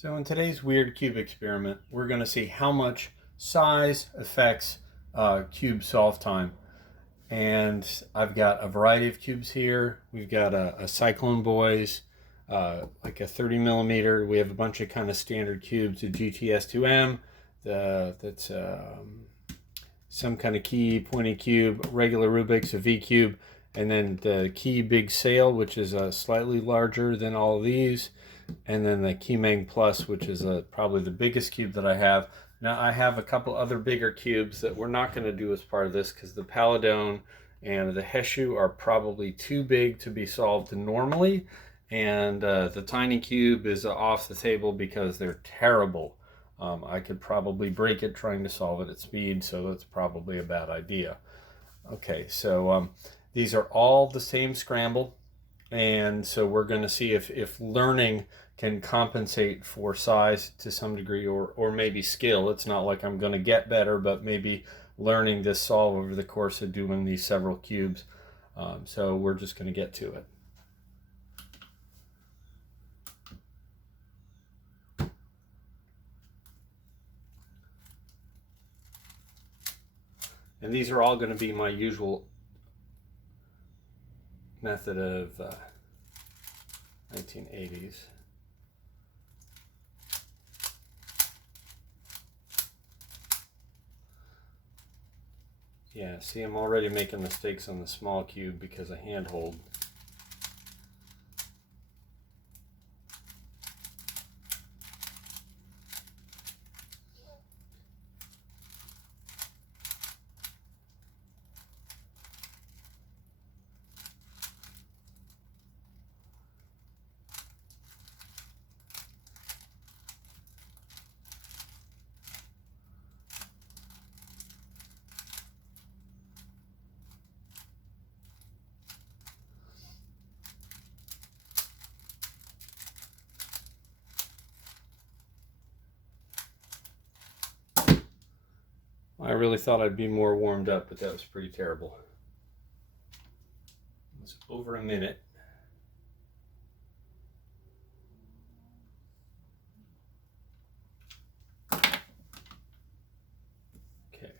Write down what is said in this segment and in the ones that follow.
So in today's weird cube experiment, we're going to see how much size affects cube solve time. And I've got a variety of cubes here. We've got a Cyclone Boys, like a 30 millimeter. We have a bunch of kind of standard cubes, a GTS2M, that's some kind of QiYi Pointy cube, regular Rubik's, a VCube, and then the QiYi Big Sail, which is slightly larger than all of these, and then the QiMeng Plus, which is probably the biggest cube that I have. Now I have a couple other bigger cubes that we're not going to do as part of this because the Paladone and the Heshu are probably too big to be solved normally, and the tiny cube is off the table because they're terrible. I could probably break it trying to solve it at speed, so that's probably a bad idea. Okay, so these are all the same scramble, and so we're going to see if learning can compensate for size to some degree, or maybe skill. It's not like I'm going to get better, but maybe learning this solve over the course of doing these several cubes. So we're just going to get to it. And these are all going to be my usual method of 1980s. Yeah, see, I'm already making mistakes on the small cube because I handhold. I really thought I'd be more warmed up, but that was pretty terrible. It's over a minute. Okay.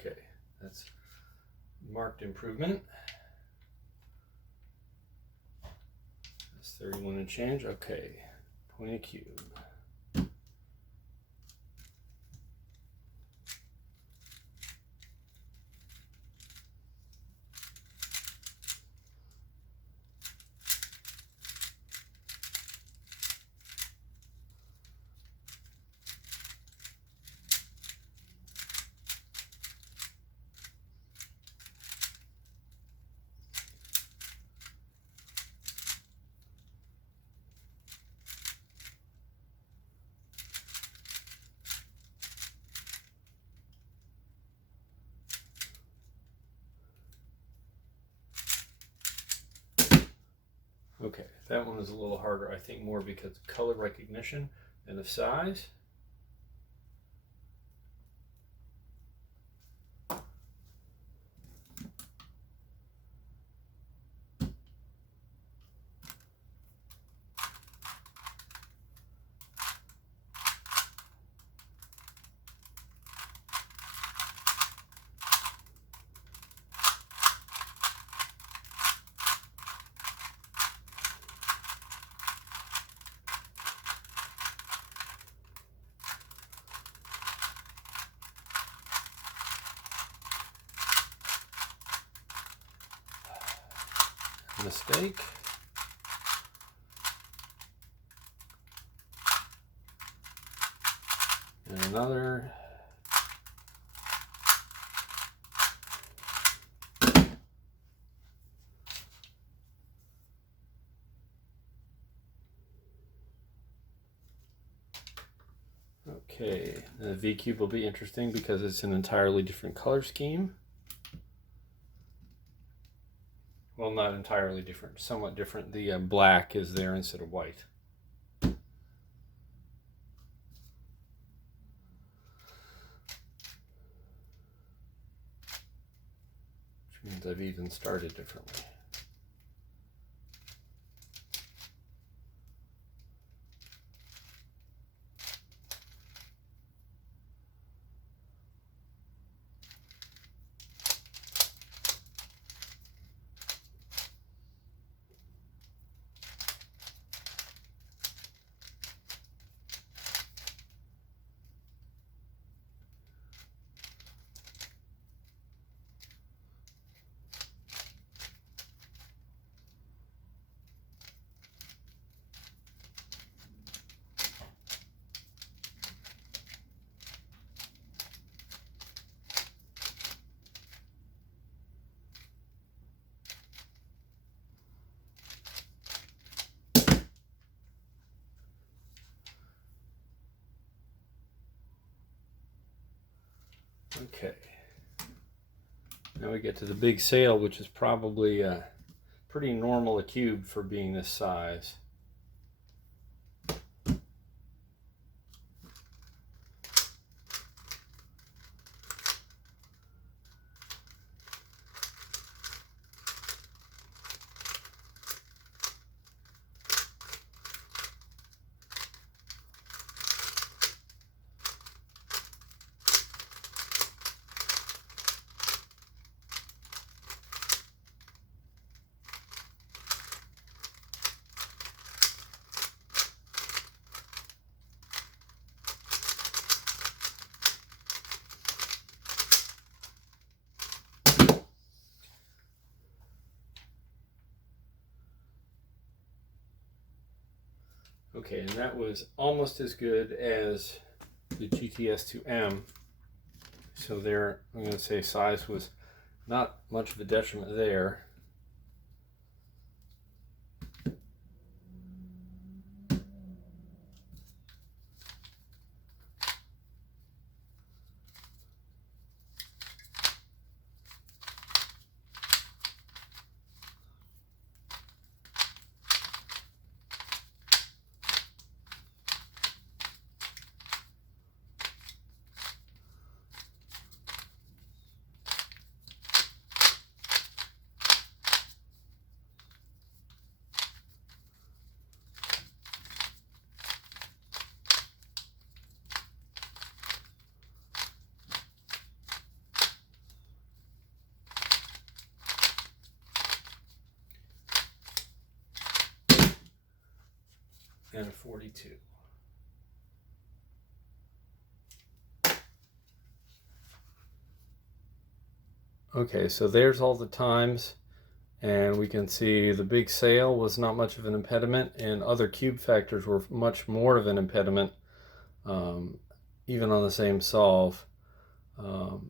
Okay, that's marked improvement. That's 31 and change. Okay, Pointy cube. Okay, that one is a little harder, I think, more because of color recognition and of size. Mistake. And another. Okay, the VCube will be interesting because it's an entirely different color scheme. Well, not entirely different, somewhat different. The black is there instead of white. Which means I've even started differently. Okay, now we get to the big sail, which is probably pretty normal a cube for being this size. Okay, and that was almost as good as the GTS2M. So there, I'm going to say size was not much of a detriment there. And a 42. Okay, so there's all the times, and we can see the big sail was not much of an impediment, and other cube factors were much more of an impediment, even on the same solve. So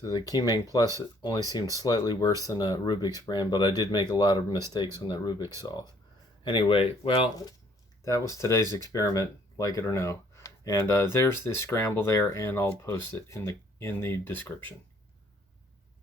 the QiMeng Plus only seemed slightly worse than a Rubik's brand, but I did make a lot of mistakes on that Rubik solve. Anyway, well, that was today's experiment, like it or no. And there's the scramble there, and I'll post it in the description.